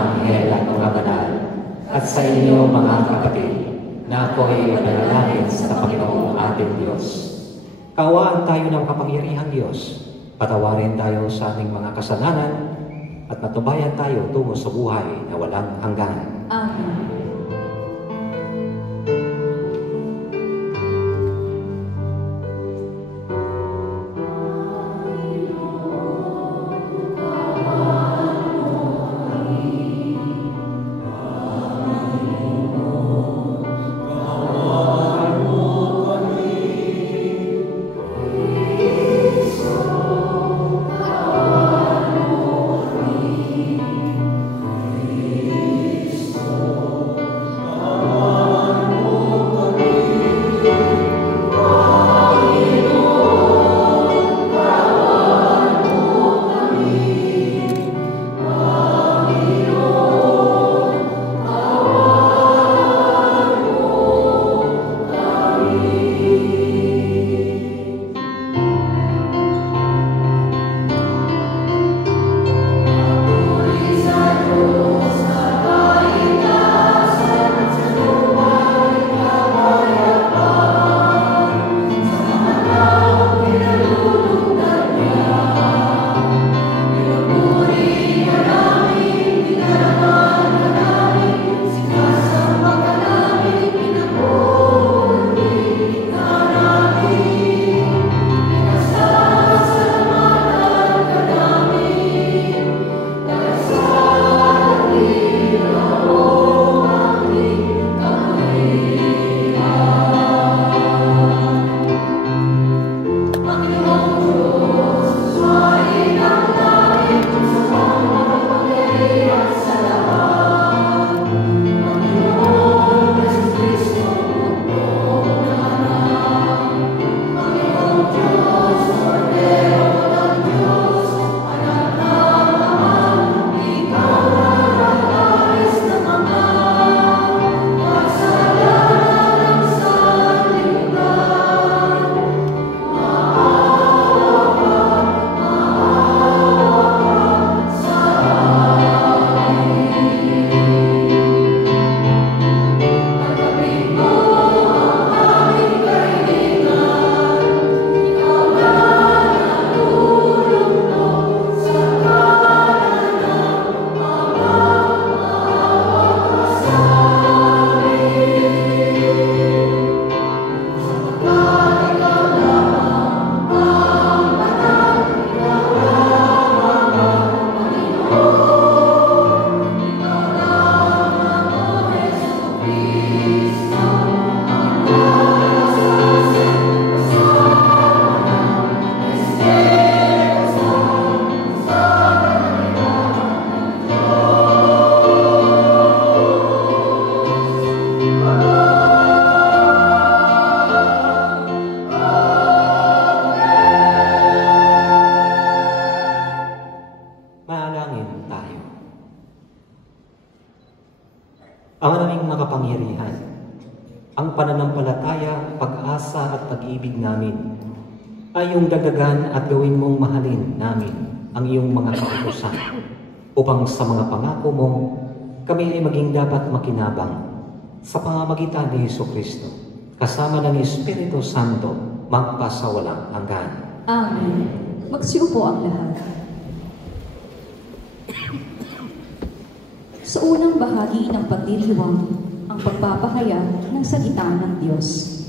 anghel at mga banal, at sa inyo mga kapatid, na ako'y manalangin sa Panginoong ating Diyos. Kaawaan tayo ng kapangyarihang Diyos, patawarin tayo sa ating mga kasalanan, at matubayan tayo tungo sa buhay na walang hanggan. Amen. Ang aming makapangyarihan, ang pananampalataya, pag-asa at pag-ibig namin ay iyong dagdagan at gawin mong mahalin namin ang iyong mga kautusan upang sa mga pangako mo kami ay maging dapat makinabang sa pamamagitan ni Jesucristo kasama ng Espiritu Santo magpasawalang hanggan. Amen. Magsiupo ang lahat. Sa unang bahagi ng pagdiriwang, ang pagpapahayag ng salita ng Diyos.